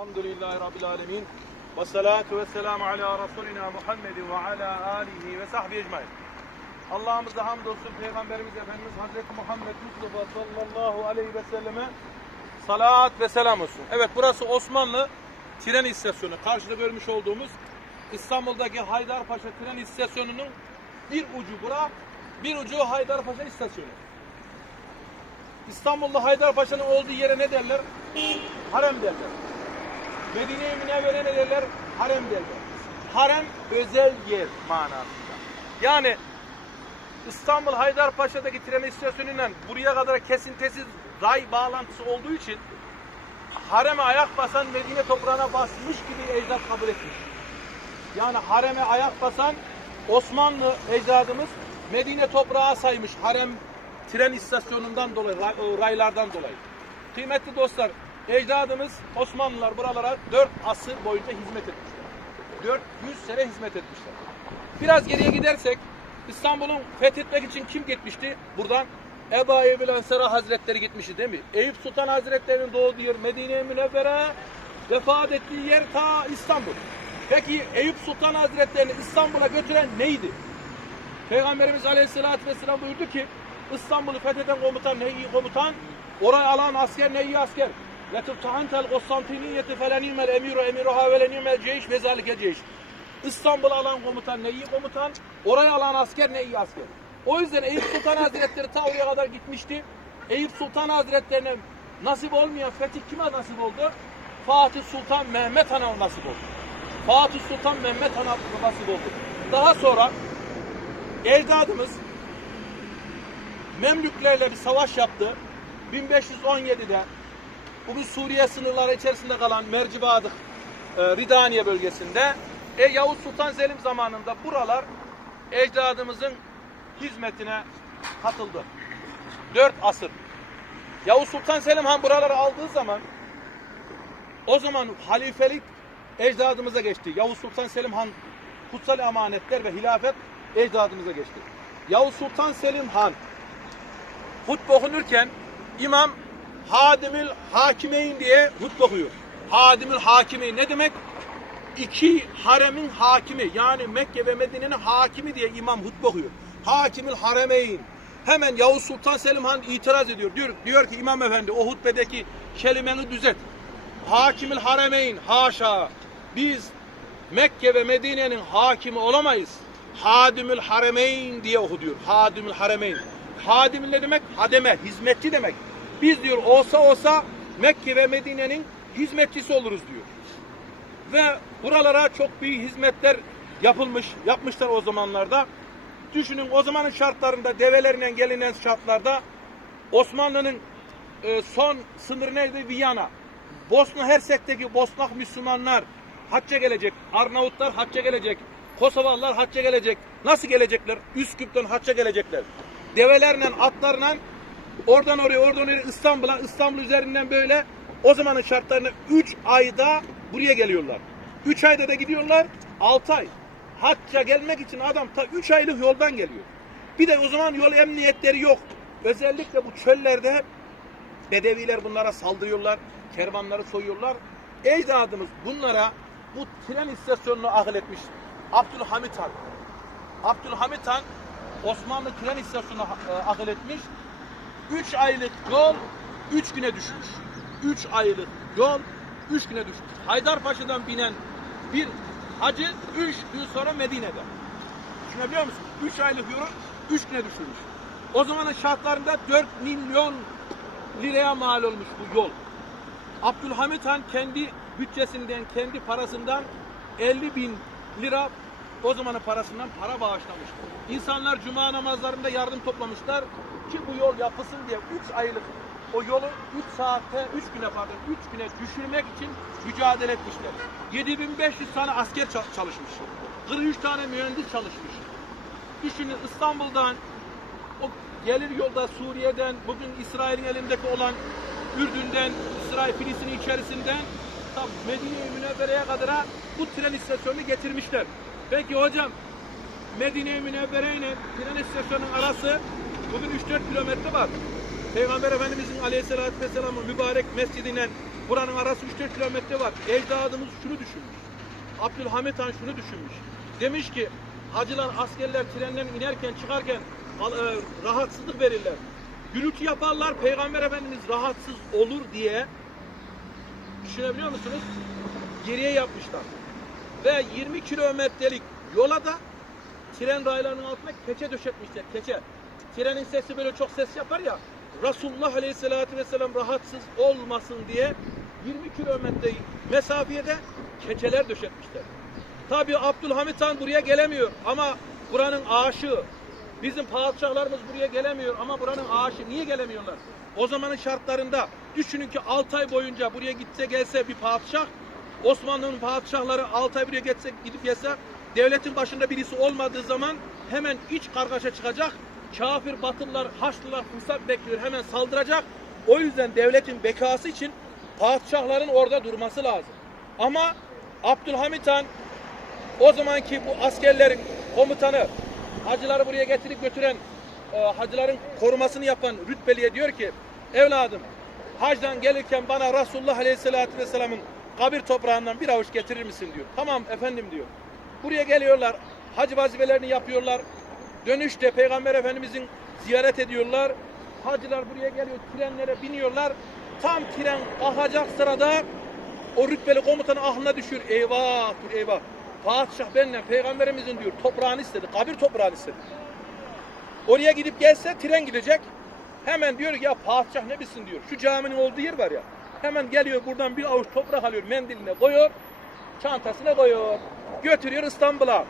Elhamdülillahi Rabbil Alemin. Ve salatu ve selamu ala Resulina Muhammedin ve ala alihi ve sahbihi ecmain. Allah'ımıza hamdolsun Peygamberimiz Efendimiz Hazreti Muhammed Mustafa sallallahu aleyhi ve selleme salat ve selam olsun. Evet burası Osmanlı tren istasyonu. Karşıda görmüş olduğumuz İstanbul'daki Haydarpaşa tren istasyonunun bir ucu bura, bir ucu Haydarpaşa istasyonu. İstanbul'da Haydarpaşa'nın olduğu yere ne derler? Harem derler. Medine-i Münevvere ne derler? Harem derler. Harem özel yer manasında. Yani İstanbul Haydarpaşa'daki tren istasyonundan buraya kadar kesintisiz ray bağlantısı olduğu için hareme ayak basan Medine toprağına basmış gibi ecdat kabul etmiş. Yani hareme ayak basan Osmanlı ecdadımız Medine toprağı saymış harem tren istasyonundan dolayı, ray- raylardan dolayı. Kıymetli dostlar, ecdadımız Osmanlılar buralara 4 asır boyunca hizmet etmişler. 400 sene hizmet etmişler. Biraz geriye gidersek İstanbul'un fethetmek için kim gitmişti? Buradan Eba Ebil Ensara Hazretleri gitmişti değil mi? Eyüp Sultan Hazretleri'nin doğduğu yer Medine-i Münevvere, vefat ettiği yer ta İstanbul. Peki Eyüp Sultan Hazretleri'ni İstanbul'a götüren neydi? Peygamberimiz Aleyhisselatü Vesselam buyurdu ki İstanbul'u fetheden komutan ne iyi komutan, orayı alan asker ne iyi asker. Felenimel emiru emiruha ve lenimel ceyş ve zalike ceyş. İstanbul'u alan komutan ne iyi komutan, orayı alan asker ne iyi asker. O yüzden Eyüp Sultan Hazretleri ta oraya kadar gitmişti. Eyüp Sultan Hazretlerine nasip olmayan fetih kime nasip oldu? Fatih Sultan Mehmet Han'a nasip oldu. Fatih Sultan Mehmet Han'a nasip oldu. Daha sonra ecdadımız Memlüklerle bir savaş yaptı. 1517'de bugün Suriye sınırları içerisinde kalan Mercibadık e, Ridaniye bölgesinde e, Yavuz Sultan Selim zamanında buralar ecdadımızın hizmetine katıldı. 4 asır. Yavuz Sultan Selim Han buraları aldığı zaman o zaman halifelik ecdadımıza geçti. Yavuz Sultan Selim Han kutsal emanetler ve hilafet ecdadımıza geçti. Yavuz Sultan Selim Han hutbe okunurken imam Hadimül Hakimeyn diye hutbe okuyor. Hadimül Hakimeyn ne demek? İki haremin hakimi yani Mekke ve Medine'nin hakimi diye imam hutbe okuyor. Hakimül Haremeyn. Hemen Yavuz Sultan Selim Han itiraz ediyor. Diyor, diyor ki İmam Efendi o hutbedeki kelimeni düzelt. Hakimül Haremeyn haşa biz Mekke ve Medine'nin hakimi olamayız. Hadimül Haremeyn diye oku diyor. Hadimül Haremeyn. Hadim ne demek? Hademe, hizmetçi demek. Biz diyor olsa olsa Mekke ve Medine'nin hizmetçisi oluruz diyor. Ve buralara çok büyük hizmetler yapılmış, yapmışlar o zamanlarda. Düşünün o zamanın şartlarında develerine gelinen şartlarda Osmanlı'nın e, son sınırı neydi? Viyana. Bosna Hersek'teki Bosnak Müslümanlar hacca gelecek. Arnavutlar hacca gelecek. Kosovalılar hacca gelecek. Nasıl gelecekler? Üsküp'ten hacca gelecekler. Develerle, atlarla oradan oraya, oradan oraya İstanbul'a, İstanbul üzerinden böyle o zamanın şartlarına 3 ayda buraya geliyorlar. 3 ayda da gidiyorlar 6 ay. Hacca gelmek için adam ta 3 aylık yoldan geliyor. Bir de o zaman yol emniyetleri yok. Özellikle bu çöllerde Bedeviler bunlara saldırıyorlar, kervanları soyuyorlar. Ecdadımız bunlara bu tren istasyonunu akıl etmiş. Abdülhamit Han. Abdülhamit Han Osmanlı tren istasyonunu e, akıl etmiş. 3 aylık yol 3 güne düşmüş. 3 aylık yol 3 güne düşmüş. Haydarpaşa'dan binen bir hacı 3 gün sonra Medine'de. Düşünebiliyor musun? 3 aylık yolu 3 güne düşürmüş. O zamanın şartlarında 4 milyon liraya mal olmuş bu yol. Abdülhamit Han kendi bütçesinden, kendi parasından 50 bin lira o zamanın parasından para bağışlamış. İnsanlar cuma namazlarında yardım toplamışlar ki bu yol yapılsın diye 3 aylık o yolu 3 saatte, 3 güne pardon, 3 güne düşürmek için mücadele etmişler. 7500 tane asker ça- çalışmış. 43 tane mühendis çalışmış. Düşünün İstanbul'dan o gelir yolda Suriye'den, bugün İsrail'in elindeki olan Ürdün'den, İsrail Filistin içerisinden Medine-i Münevvere'ye kadar bu tren istasyonunu getirmişler. Peki hocam Medine-i Münevvere ile tren istasyonunun arası bugün 3-4 kilometre var. Peygamber Efendimizin Aleyhisselatü Vesselam'ın mübarek mescidinden Buranın arası 3-4 kilometre var. Ecdadımız şunu düşünmüş. Abdülhamit Han şunu düşünmüş. Demiş ki hacılar, askerler trenden inerken çıkarken e, rahatsızlık verirler. Gürültü yaparlar, Peygamber Efendimiz rahatsız olur diye düşünebiliyor musunuz? Geriye yapmışlar. Ve 20 kilometrelik yola da tren raylarının altına keçe döşetmişler. Keçe. Trenin sesi böyle çok ses yapar ya. Resulullah Aleyhisselatü Vesselam rahatsız olmasın diye 20 kilometre mesafeye de keçeler döşetmişler. Tabi Abdülhamit Han buraya gelemiyor ama buranın aşığı. Bizim padişahlarımız buraya gelemiyor ama buranın aşığı. Niye gelemiyorlar? O zamanın şartlarında düşünün ki 6 ay boyunca buraya gitse gelse bir padişah Osmanlı'nın padişahları 6 ay buraya gitse, gidip gelse devletin başında birisi olmadığı zaman hemen iç kargaşa çıkacak. Kafir, Batılılar, Haçlılar fırsat bekliyor hemen saldıracak. O yüzden devletin bekası için padişahların orada durması lazım. Ama Abdülhamit Han o zamanki bu askerlerin komutanı hacıları buraya getirip götüren e, hacıların korumasını yapan rütbeliye diyor ki evladım hacdan gelirken bana Resulullah Aleyhisselatü Vesselam'ın kabir toprağından bir avuç getirir misin diyor. Tamam efendim diyor. Buraya geliyorlar hacı vazifelerini yapıyorlar. Dönüşte Peygamber Efendimizin ziyaret ediyorlar. Hacılar buraya geliyor trenlere biniyorlar. Tam tren kalkacak sırada o rütbeli komutanın aklına düşüyor. Eyvah dur eyvah. Padişah benimle peygamberimizin diyor toprağını istedi. Kabir toprağını istedi. Oraya gidip gelse tren gidecek. Hemen diyor ki ya padişah ne bilsin diyor. Şu caminin olduğu yer var ya. Hemen geliyor buradan bir avuç toprak alıyor mendiline koyuyor. Çantasına koyuyor. Götürüyor İstanbul'a.